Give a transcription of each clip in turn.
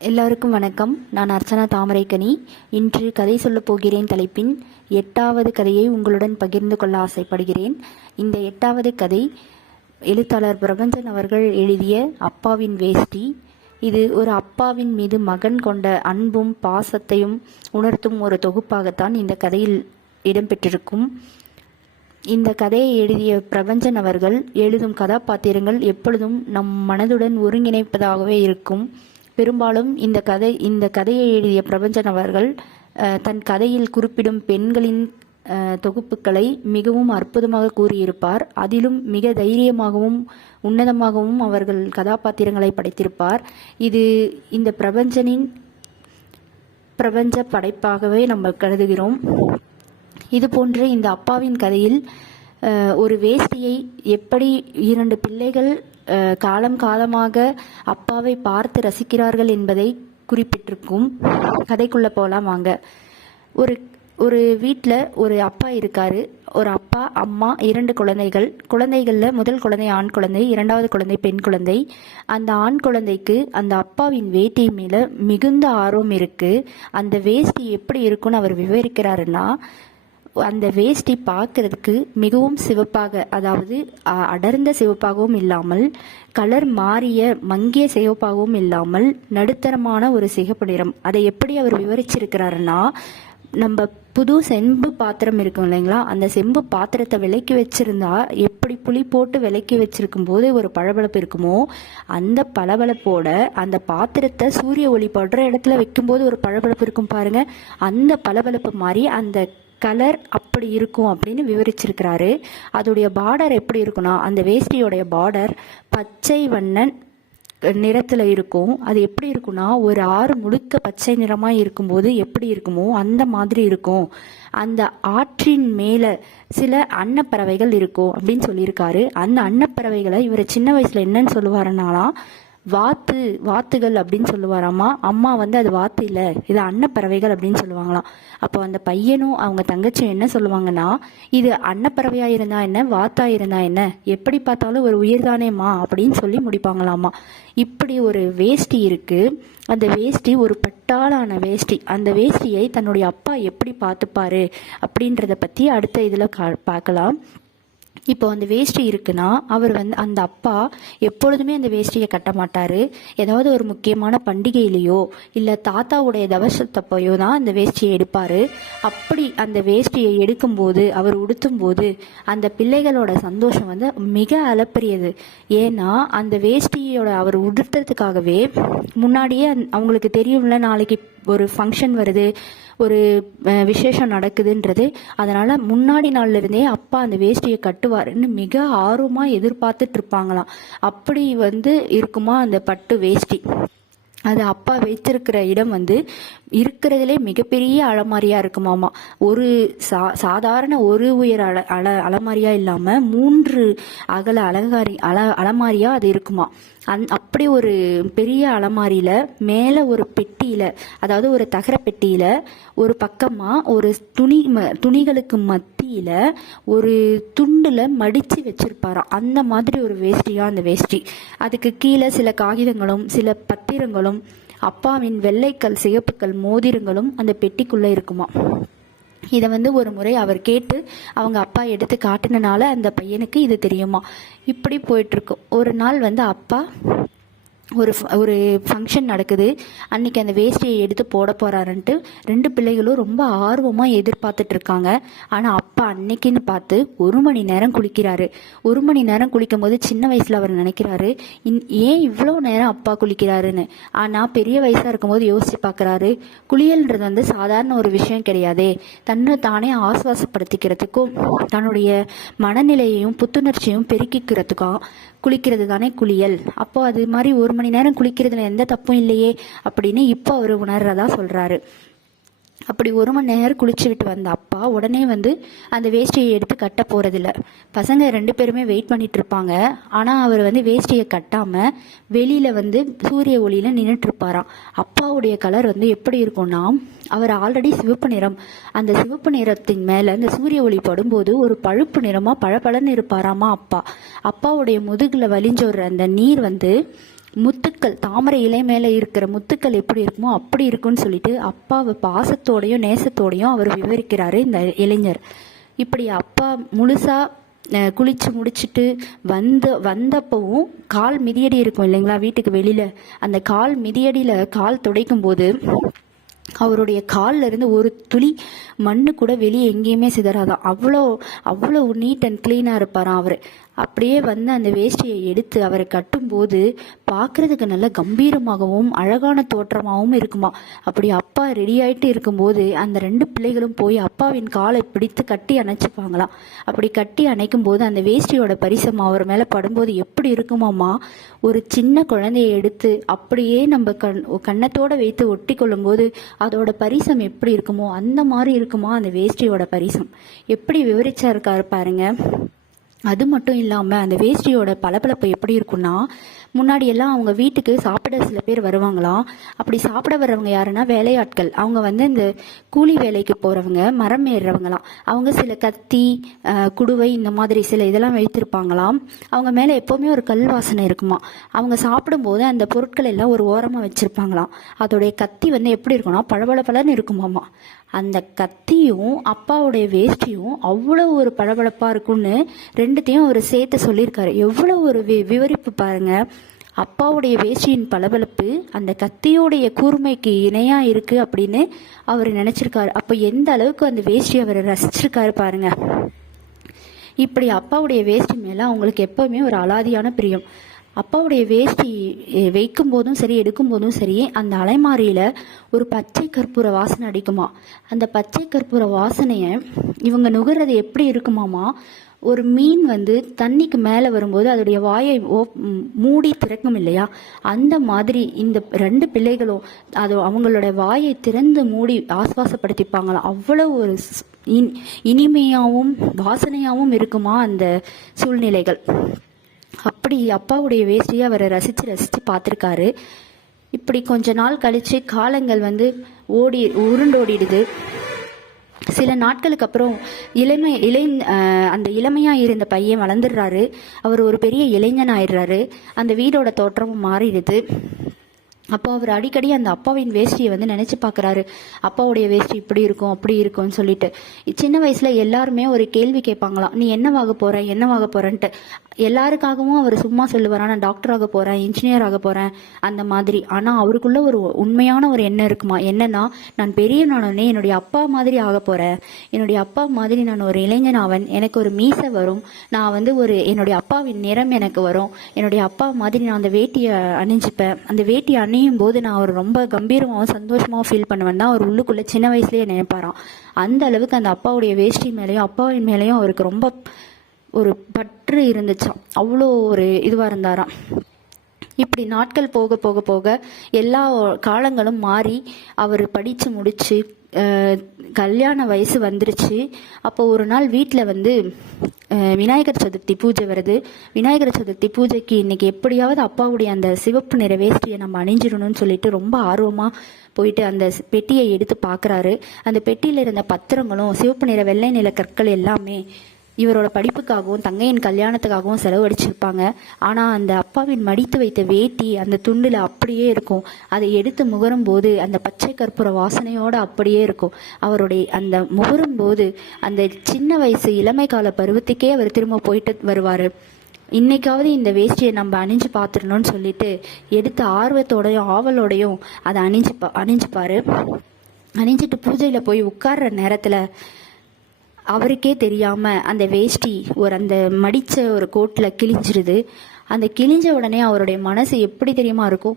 எல்லாருக்கும் வணக்கம். நான் அர்ச்சனா தாமரைக்கனி. இன்று கதை சொல்லப் போகிறேன் தலைப்பின் 8வது கதையை உங்களுடன் பகிர்ந்து கொள்ள ஆசைப்படுகிறேன். இந்த 8வது கதை எழுத்தாளர் பிரபஞ்சன் அவர்கள் எழுதிய அப்பாவின் வேஷ்டி. இது ஒரு அப்பாவின் மீது மகன் கொண்ட அன்பும் பாசத்தையும் உணர்த்தும் ஒரு தொகுப்பாகத்தான் இந்த கதையில் இடம்பெற்றிருக்கும். இந்த கதையை எழுதிய பிரபஞ்சன் அவர்கள் எழுதும் கதாபாத்திரங்கள் எப்பொழுதும் நம் மனதுடன் ஒருங்கிணைப்பதாகவே இருக்கும். பெரும்பாலும் இந்த கதையை எழுதிய பிரபஞ்சன் அவர்கள் தன் கதையில் குறிப்பிடும் பெண்களின் தொகுப்புகளை மிகவும் அற்புதமாக கூறியிருப்பார். அதிலும் மிக தைரியமாகவும் உன்னதமாகவும் அவர்கள் கதாபாத்திரங்களை படைத்திருப்பார். இது இந்த பிரபஞ்ச படைப்பாகவே நம்ம கருதுகிறோம். இதுபோன்று இந்த அப்பாவின் கதையில் ஒரு வேஷ்டியை எப்படி 2 பிள்ளைகள் காலம் காலமாக அப்பாவை பார்த்து ரசிக்கிறார்கள் என்பதை குறிப்பிட்டிருக்கும். கதைக்குள்ள போகலாம் வாங்க. ஒரு வீட்டில் ஒரு அப்பா இருக்காரு. ஒரு அப்பா, அம்மா, 2 குழந்தைகளில் முதல் குழந்தை ஆண் குழந்தை, 2வது குழந்தை பெண் குழந்தை. அந்த ஆண் குழந்தைக்கு அந்த அப்பாவின் வேஷ்டி மேல மிகுந்த ஆர்வம் இருக்கு. அந்த வேஷ்டி எப்படி இருக்குன்னு அவர் விவரிக்கிறாருன்னா, அந்த வேஷ்டி பார்க்கறதுக்கு மிகவும் சிவப்பாக, அதாவது அடர்ந்த சிவப்பாகவும் இல்லாமல் கலர் மாறிய மங்கிய சிவப்பாகவும் இல்லாமல் நடுத்தரமான ஒரு சிகப்பு நிறம். அதை எப்படி அவர் விவரிச்சிருக்கிறாருன்னா, நம்ம புது செம்பு பாத்திரம் இருக்கும் இல்லைங்களா, அந்த செம்பு பாத்திரத்தை விலக்கி வச்சிருந்தா எப்படி புளி போட்டு விலக்கி வச்சிருக்கும் போது ஒரு பளபளப்பு இருக்குமோ, அந்த பளபளப்போட அந்த பாத்திரத்தை சூரிய ஒளி படுற இடத்துல வைக்கும்போது ஒரு பளபளப்பு இருக்கும் பாருங்க, அந்த பளபளப்பு மாதிரி அந்த கலர் அப்படி இருக்கும் அப்படின்னு விவரிச்சிருக்கிறாரு. அதோடைய பார்டர் எப்படி இருக்குன்னா, அந்த வேஷ்டியோடைய பார்டர் பச்சை வண்ணன் நிறத்துல இருக்கும். அது எப்படி இருக்குன்னா, ஒரு ஆறு முழுக்க பச்சை நிறமா இருக்கும்போது எப்படி இருக்குமோ அந்த மாதிரி இருக்கும். அந்த ஆற்றின் மேல சில அன்னப்பறவைகள் இருக்கும் அப்படின்னு சொல்லியிருக்காரு. அந்த அன்னப்பறவைகளை இவர் சின்ன வயசுல என்னன்னு சொல்லுவாருனாலாம், வாத்துகள் அப்படின்னு சொல்லுவாராமா. அம்மா அது வாத்து இல்லை, இது அன்னப்பறவைகள் அப்படின்னு சொல்லுவாங்களாம். அப்போ அந்த பையனும் அவங்க தங்கச்சியும் என்ன சொல்லுவாங்கன்னா, இது அன்னப்பறவையா இருந்தா என்ன, வாத்தா இருந்தா என்ன, எப்படி பார்த்தாலும் ஒரு உயிர்தானேம்மா அப்படின்னு சொல்லி முடிப்பாங்களாமா. இப்படி ஒரு வேஷ்டி இருக்கு. அந்த வேஷ்டி ஒரு பட்டாளான வேஷ்டி. அந்த வேஷ்டியை தன்னுடைய அப்பா எப்படி பார்த்துப்பாரு அப்படின்றத பத்தி அடுத்த இதுல பார்க்கலாம். இப்போ அந்த வேஷ்டி இருக்குன்னா, அவர் அந்த அப்பா எப்பொழுதுமே அந்த வேஷ்டியை கட்ட மாட்டாரு. ஏதாவது ஒரு முக்கியமான பண்டிகையிலையோ இல்ல தாத்தாவுடைய தவசத்தப்பையோ தான் அந்த வேஷ்டியை எடுப்பாரு. அப்படி அந்த வேஷ்டியை எடுக்கும்போது, அவர் உடுத்தும் போது அந்த பிள்ளைகளோட சந்தோஷம் மிக அளப்பரியது. ஏன்னா அந்த வேஷ்டியோட அவர் உடுத்துறதுக்காகவே முன்னாடியே அவங்களுக்கு தெரியும்ல, நாளைக்கு ஒரு ஃபங்க்ஷன் வருது, ஒரு விசேஷம் நடக்குதுன்றது. அதனால முன்னாடி நாள்ல இருந்தே அப்பா அந்த வேஷ்டியை கட்டுவாருன்னு மிக ஆர்வமா எதிர்பார்த்துட்டு இருப்பாங்களாம். அப்படி இருக்குமா அந்த பட்டு வேஷ்டி. அது அப்பா வைத்திருக்கிற இடம் இருக்கிறதுலே மிகப்பெரிய அலமாரியா இருக்குமாமா. ஒரு சாதாரண ஒரு உயர் அலமாரியா இல்லாம 3 அகல அலமாரியா அது இருக்குமா. அப்படி ஒரு பெரிய அலமாரியில மேல ஒரு பெட்டியில, அதாவது ஒரு தகர பெட்டியில ஒரு பக்கமா ஒரு துணிகளுக்கு மத்தியில ஒரு துண்டுல மடிச்சு வச்சிருப்பாராம். அந்த மாதிரி ஒரு வேஷ்டியா அந்த வேஷ்டி. அதுக்கு கீழே சில காகிதங்களும் சில பத்திரங்களும் அப்பாவின் வெள்ளைக்கல் சிகப்புக்கல் மோதிரங்களும் அந்த பெட்டிக்குள்ள இருக்குமா. இதை ஒரு முறை அவர் கேட்டு அவங்க அப்பா எடுத்து காட்டினால அந்த பையனுக்கு இது தெரியுமா. இப்படி போயிட்டு இருக்கும். ஒரு நாள் அப்பா ஒரு ஃபங்க்ஷன் நடக்குது. அன்னைக்கு அந்த வேஷ்டியை எடுத்து போட போறாருன்ட்டு 2 பிள்ளைகளும் ரொம்ப ஆர்வமா எதிர்பார்த்துட்டு இருக்காங்க. ஆனா அப்பா அன்னைக்குன்னு பார்த்து 1 மணி நேரம் குளிக்கிறாரு. 1 மணி நேரம் குளிக்கும் போது சின்ன வயசுல அவர் நினைக்கிறாரு, ஏன் இவ்வளவு நேரம் அப்பா குளிக்கிறாருன்னு. ஆனா பெரிய வயசா இருக்கும்போது யோசிச்சு பாக்குறாரு, குளியல்ன்றது சாதாரண ஒரு விஷயம் கிடையாதே. தன்னை தானே ஆசுவாசப்படுத்திக்கிறதுக்கும் தன்னுடைய மனநிலையையும் புத்துணர்ச்சியும் பெருக்கிக்கிறதுக்கும் குளிக்கிறது தானே குளியல். அப்போ அது மாதிரி 1 மணி நேரம் குளிக்கிறதுல எந்த தப்பும் இல்லையே அப்படின்னு இப்போ அவர் உணர்றதா சொல்றாரு. அப்படி 1 மணி நேரம் குளிச்சு விட்டு வந்த அப்பா உடனே அந்த வேஷ்டியை எடுத்து கட்ட போறதில்ல. பசங்க 2 பேருமே வெயிட் பண்ணிட்டு இருப்பாங்க. ஆனா அவர் வேஷ்டியை கட்டாம வெளியில சூரிய ஒளியில நின்றுட்டு இருப்பாராம். அப்பாவுடைய கலர் எப்படி இருக்கும்னா, அவர் ஆல்ரெடி சிவப்பு நிறம். அந்த சிவப்பு நிறத்தின் மேல அந்த சூரிய ஒளி படும்போது ஒரு பழுப்பு நிறமா பளபளன்னு இருப்பாராமா அப்பா. அப்பாவுடைய முதுகுல வலிஞ்சோடுற அந்த நீர் முத்துக்கள், தாமரை இலை மேலே இருக்கிற முத்துக்கள் எப்படி இருக்குமோ அப்படி இருக்குன்னு சொல்லிட்டு அப்பாவை பாசத்தோடையும் நேசத்தோடையும் அவர் விவரிக்கிறாரு இந்த இளைஞர். இப்படி அப்பா முழுசா குளிச்சு முடிச்சுட்டு வந்தப்பவும் கால் மிதியடி இருக்கும் இல்லைங்களா வீட்டுக்கு வெளியில, அந்த கால் மிதியடியில கால் துடைக்கும் போது அவருடைய காலில் இருந்து ஒரு துளி மண்ணு கூட வெளியே எங்கேயுமே சிதறாதான். அவ்வளோ அவ்வளோ நீட் அண்ட் கிளீனாக இருப்பாராம் அவர். அப்படியே வந்து அந்த வேஷ்டியை எடுத்து அவரை கட்டும்போது பார்க்கறதுக்கு நல்ல கம்பீரமாகவும் அழகான தோற்றமாகவும் இருக்குமா. அப்படி அப்பா ரெடி ஆகிட்டு இருக்கும்போது அந்த 2 பிள்ளைகளும் போய் அப்பாவின் காலை பிடித்து கட்டி அணைச்சிப்பாங்களாம். அப்படி கட்டி அணைக்கும் போது அந்த வேஷ்டியோட பரிசம் அவர் மேலே படும்போது எப்படி இருக்குமாம்மா, ஒரு சின்ன குழந்தையை எடுத்து அப்படியே நம்ம கன்னத்தோட வைத்து ஒட்டி கொள்ளும் போது அதோட பரிசம் எப்படி இருக்குமோ அந்த மாதிரி இருக்குமா அந்த வேஷ்டியோட பரிசம். எப்படி விவரிச்சா இருக்காரு பாருங்க. அது மட்டும் இல்லாமல் அந்த வேஷ்டியோட பளபளப்பு எப்படி இருக்குன்னா, முன்னாடி எல்லாம் அவங்க வீட்டுக்கு சாப்பிட சில பேர் வருவாங்களாம். அப்படி சாப்பிட வர்றவங்க யாருன்னா வேலையாட்கள். அவங்க வந்து இந்த கூலி வேலைக்கு போகிறவங்க, மரம் ஏறுறவங்களாம். அவங்க சில கத்தி, குடுவை இந்த மாதிரி சில இதெல்லாம் வைத்திருப்பாங்களாம். அவங்க மேலே எப்போவுமே ஒரு கல் வாசனை இருக்குமா. அவங்க சாப்பிடும்போது அந்த பொருட்கள் எல்லாம் ஒரு ஓரமாக வச்சுருப்பாங்களாம். அதோடைய கத்தி வந்து எப்படி இருக்குன்னா பளபளன்னு இருக்குமாம்மா. அந்த கத்தியும் அப்பாவுடைய வேஷ்டியும் அவ்வளோ ஒரு பளபளப்பாக இருக்கும்னு 2த்தையும் அவர் சேர்த்து சொல்லியிருக்காரு. எவ்வளோ ஒரு விவரிப்பு பாருங்க. அப்பாவுடைய வேஷ்டியின் பளபளப்பு அந்த கத்தியோடைய கூர்மைக்கு இணையாக இருக்குது அப்படின்னு அவர் நினச்சிருக்காரு. அப்போ எந்த அளவுக்கு அந்த வேஷ்டி அவர் ரசிச்சிருக்காரு பாருங்க. இப்படி அப்பாவுடைய வேஷ்டி மேலே அவங்களுக்கு எப்போவுமே ஒரு அலாதியான பிரியம். அப்பாவுடைய வேஷ்டி வைக்கும் போதும் சரி எடுக்கும் போதும் சரி அந்த அலைமாரியில் ஒரு பச்சை கற்பூர வாசனை அடிக்குமா. அந்த பச்சை கற்பூர வாசனையை இவங்க நுகர்றது எப்படி இருக்குமாமா, ஒரு மீன் வந்து தண்ணிக்கு மேலே வரும்போது அதோடைய வாயை மூடி திறக்கும் இல்லையா, அந்த மாதிரி இந்த 2 பிள்ளைகளும் அது அவங்களோட வாயை திறந்து மூடி ஆஸ்வாசப்படுத்திப்பாங்களாம். அவ்வளோ ஒரு இனிமையாகவும் வாசனையாகவும் இருக்குமா அந்த சூழ்நிலைகள். அப்படி அப்பாவுடைய வேஷ்டியை அவரை ரசித்து பார்த்துருக்காரு. இப்படி கொஞ்ச நாள் கழித்து காலங்கள் வந்து உருண்டோடிடுது. சில நாட்களுக்கு அப்புறம் அந்த இளமையாக இருந்த பையன் வளர்ந்துடுறாரு. அவர் ஒரு பெரிய இளைஞன் ஆயிடுறாரு. அந்த வீடோட தோற்றமும் மாறிடுது. அப்போ அவர் அடிக்கடி அந்த அப்பாவின் வேஷ்டியை வந்து நினச்சி பார்க்குறாரு. அப்பாவுடைய வேஷ்டி இப்படி இருக்கும் அப்படி இருக்கும்னு சொல்லிட்டு. சின்ன வயசில் எல்லாருமே ஒரு கேள்வி கேட்பாங்களாம், நீ என்னவாக போகிறேன்ட்டு. எல்லாருக்காகவும் அவர் சும்மா சொல்லுவாரா, நான் டாக்டர் ஆக போகிறேன், இன்ஜினியர் ஆக போகிறேன் அந்த மாதிரி. ஆனால் அவருக்குள்ள ஒரு உண்மையான ஒரு எண்ணம் இருக்குமா. என்னன்னா, நான் பெரிய நானே என்னுடைய அப்பா மாதிரி ஆக போகிறேன், என்னுடைய அப்பா மாதிரி நான் ஒரு இளைஞன் ஆவன், எனக்கு ஒரு மீசை வரும், நான் வந்து என்னுடைய அப்பாவின் நிறம் எனக்கு வரும், என்னுடைய அப்பா மாதிரி நான் அந்த வேட்டியை அணிஞ்சிப்பேன், அந்த வேட்டியை அணியும் போது நான் ஒரு ரொம்ப கம்பீரமாகவும் சந்தோஷமாகவும் ஃபீல் பண்ணுவேன் தான் அவர் உள்ளுக்குள்ளே சின்ன வயசுலேயே நினைப்பாராம். அந்த அளவுக்கு அந்த அப்பாவுடைய வேஷ்டி மேலேயும் அப்பாவின் மேலேயும் அவருக்கு ரொம்ப ஒரு பற்று இருந்துச்சாம். அவ்வளோ ஒரு இதுவாக இருந்தாராம். இப்படி நாட்கள் போக போக போக எல்லா காலங்களும் மாறி அவர் படித்து முடித்து கல்யாண வயசு வந்துருச்சு. அப்போ ஒரு நாள் வீட்டில் வந்து விநாயகர் சதுர்த்தி பூஜை வருது. விநாயகர் சதுர்த்தி பூஜைக்கு இன்னைக்கு எப்படியாவது அப்பாவுடைய அந்த சிவப்பு நிற வேஷ்டியை நம்ம அணிஞ்சிடணும்னு சொல்லிட்டு ரொம்ப ஆர்வமாக போயிட்டு அந்த பெட்டியை எடுத்து பார்க்குறாரு. அந்த பெட்டியில் இருந்த பத்திரங்களும் சிவப்பு நிற வெள்ளை நில கற்கள் எல்லாமே இவரோட படிப்புக்காகவும் தங்கையின் கல்யாணத்துக்காகவும் செலவழிச்சிருப்பாங்க. ஆனால் அந்த அப்பாவின் மடித்து வைத்த வேட்டி அந்த துண்டில் அப்படியே இருக்கும். அதை எடுத்து முகரும் போது அந்த பச்சை கற்பூர வாசனையோடு அப்படியே இருக்கும். அவருடைய அந்த முகரும் போது அந்த சின்ன வயசு இளமை கால பருவத்துக்கே அவர் திரும்ப போயிட்டு வருவார். இன்னைக்காவது இந்த வேஷ்டியை நம்ம அணிஞ்சு பார்த்துடணும்னு சொல்லிட்டு எடுத்து ஆர்வத்தோடையும் ஆவலோடையும் அதை அணிஞ்சுப்பார். அணிஞ்சிட்டு பூஜையில் போய் உட்கார்ற நேரத்தில் அவருக்கே தெரியாமல் அந்த வேஷ்டி அந்த மடித்த ஒரு கோட்டில் கிழிஞ்சிருது. அந்த கிழிஞ்ச உடனே அவருடைய மனசு எப்படி தெரியுமா இருக்கும்,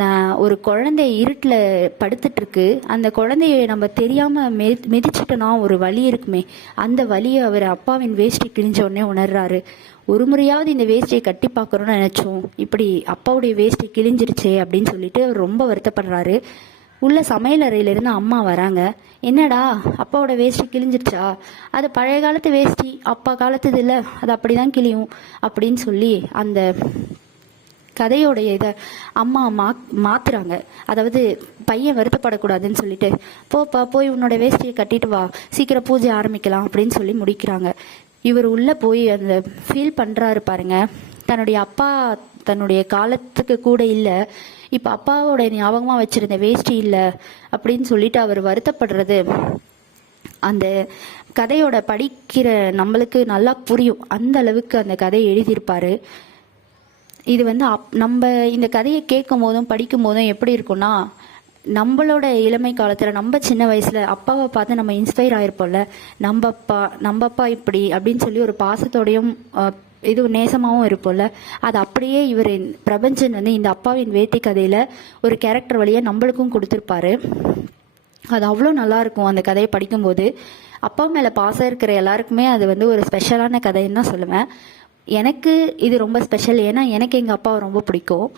நான் ஒரு குழந்தை இருட்டில் படுத்துட்ருக்கு, அந்த குழந்தைய நம்ம தெரியாமல் மிதிச்சிட்டோன்னா ஒரு வலி இருக்குமே, அந்த வலியை அவர் அப்பாவின் வேஷ்டி கிழிஞ்ச உடனே உணர்றாரு. ஒரு முறையாவது இந்த வேஷ்டியை கட்டி பார்க்குறோன்னு நினச்சோம், இப்படி அப்பாவுடைய வேஷ்டி கிழிஞ்சிருச்சே அப்படின்னு சொல்லிட்டு அவர் ரொம்ப வருத்தப்படுறாரு. உள்ள சமையல் அறையிலிருந்து அம்மா வராங்க. என்னடா அப்பாவோட வேஷ்டி கிழிஞ்சிருச்சா, அது பழைய காலத்து வேஷ்டி, அப்பா காலத்துது இல்லை, அது அப்படி தான் கிழியும் அப்படின்னு சொல்லி அந்த கதையோடைய இதை அம்மா மாத்துறாங்க. அதாவது பையன் வருத்தப்படக்கூடாதுன்னு சொல்லிட்டு, போப்பா போய் உன்னோட வேஷ்டியை கட்டிட்டு வா, சீக்கிரம் பூஜை ஆரம்பிக்கலாம் அப்படின்னு சொல்லி முடிக்கிறாங்க. இவர் உள்ளே போய் அந்த ஃபீல் பண்ணுறாரு பாருங்க. தன்னுடைய அப்பா தன்னுடைய காலத்துக்கு கூட இல்லை, இப்போ அப்பாவோட ஞாபகமாக வச்சிருந்த வேஷ்டி இல்லை அப்படின்னு சொல்லிட்டு அவர் வருத்தப்படுறது அந்த கதையோட படிக்கிற நம்மளுக்கு நல்லா புரியும். அந்த அளவுக்கு அந்த கதையை எழுதியிருப்பாரு. இது வந்து நம்ம இந்த கதையை கேட்கும் போதும் படிக்கும் போதும் எப்படி இருக்கும்னா, நம்மளோட இளமை காலத்தில் நம்ம சின்ன வயசில் அப்பாவை பார்த்து நம்ம இன்ஸ்பயர் ஆகிருப்போம்ல, நம்ம அப்பா இப்படி அப்படின்னு சொல்லி ஒரு பாசத்தோடையும் இது நேசமாகவும் இருப்போம்ல, அது அப்படியே இவர் பிரபஞ்சன் வந்து இந்த அப்பாவின் வேட்டை கதையில் ஒரு கேரக்டர் வழியாக நம்மளுக்கும் கொடுத்துருப்பாரு. அது அவ்வளோ நல்லாயிருக்கும் அந்த கதையை படிக்கும்போது. அப்பா மேலே பாசம் இருக்கிற எல்லாருக்குமே அது வந்து ஒரு ஸ்பெஷலான கதைன்னு தான் சொல்லுவேன். எனக்கு இது ரொம்ப ஸ்பெஷல், ஏன்னா எனக்கு எங்கள் அப்பாவை ரொம்ப பிடிக்கும்.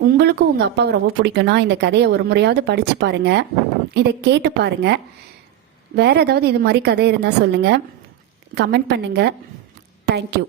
உங்களுக்கும் உங்கள் அப்பாவை ரொம்ப பிடிக்கும்னா இந்த கதையை ஒரு முறையாவது படித்து பாருங்கள், இதை கேட்டு பாருங்கள். வேறு ஏதாவது இது மாதிரி கதை இருந்தால் சொல்லுங்கள், கமெண்ட் பண்ணுங்கள். தேங்க்யூ.